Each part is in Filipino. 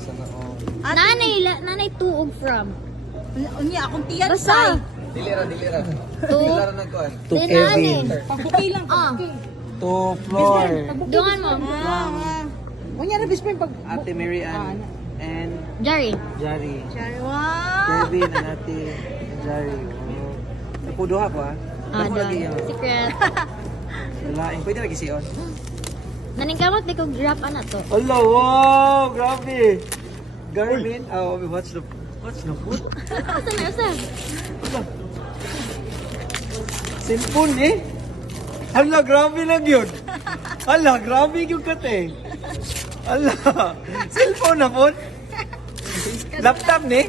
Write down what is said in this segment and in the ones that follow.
sana all. Nanay tuog from. Unya, akong tiyan Basta. Dilira. To. Dilira nagkuhan. To Kevin. Pagpukay lang, Ah. pagpukay. To Floor. Dungan mo. Unya na bispin pag... Ate Mary Ann and Jari. Jari. Wow! Kevin and Ate Jari. Ako duha ko ah. Ako lagi yung Secret. lalaing. Pwede lagi siyon. Naningkamot di ko grab ana to. Allah, wow! Grabe! Garmin. Oh, what's the food? Asa na, asa? Cellphone eh. Hala, grabe lang yun. Hala, grabe yung kate. Hala, cellphone na po. Laptop ni.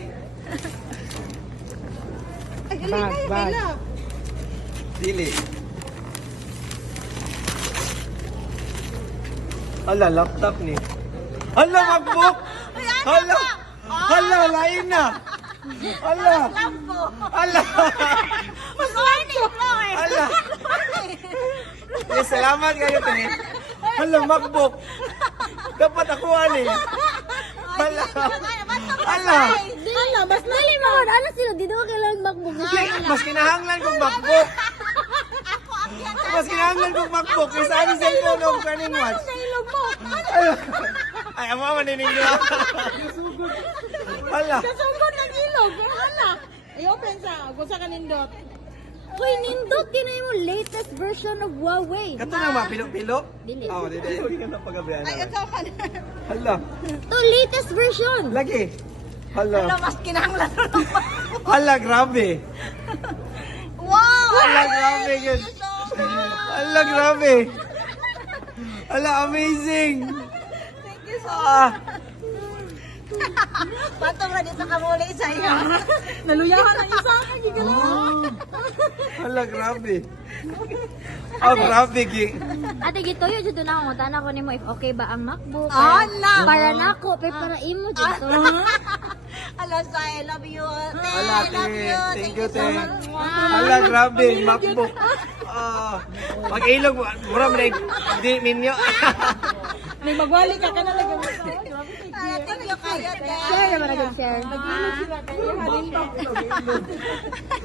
Bag. Dili. Hala, laptop ni. Hala, MacBook. Hala, hala, lain na. Hala. Hala. Mas morning mo eh! Hala. Salamat kayo, Tene. Hala, MacBook. Dapat ako, Ali. Hala. Hala. Ano, mas mali mo. Ano sila? Dito ko kailangan MacBook. Mas kinahanglan kong MacBook. Mas kinahanglan kong MacBook. Kaysa ang cellphone ng kaning watch. Ilog mo! Ay, ang mga maninig nila. Hala. Kasugod ng ilog! Hala! I-open sa, kung sa kanindot. Uy, nindot kinay mo latest version of Huawei. Kato na mga pilo-pilo? Dili. Oo, dili. Hindi ka na pagabihan. Ay, ito ka na. Hala. To latest version. Lagi. Hala, Hala. mas kinahanglan mo naman. Hala, grabe. Wow! Hala, grabe yun. Hala, grabe. Hala, amazing. Thank you so Ah. Patong na dito ka muli sa iyo. Naluyahan ang isa. Hala, grabe. Oh, grabe, King. Ate, gitoyo dito na ako. Tana ko nimo if okay ba ang MacBook. Ala! Para nako, pero para imo dito. Ala, I love you. Hala, I love te. you. Thank you, te. so much. Hala, grabe. MacBook. Ah. Mag-ilog. Mura, hindi ninyo. May magwali ka na lang. Thank you kayo, te. Share naman agad, share.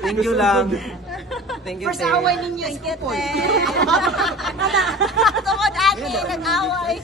Thank you lang. Thank you, First te. away ninyo, skete. Tungod ate, nag-away.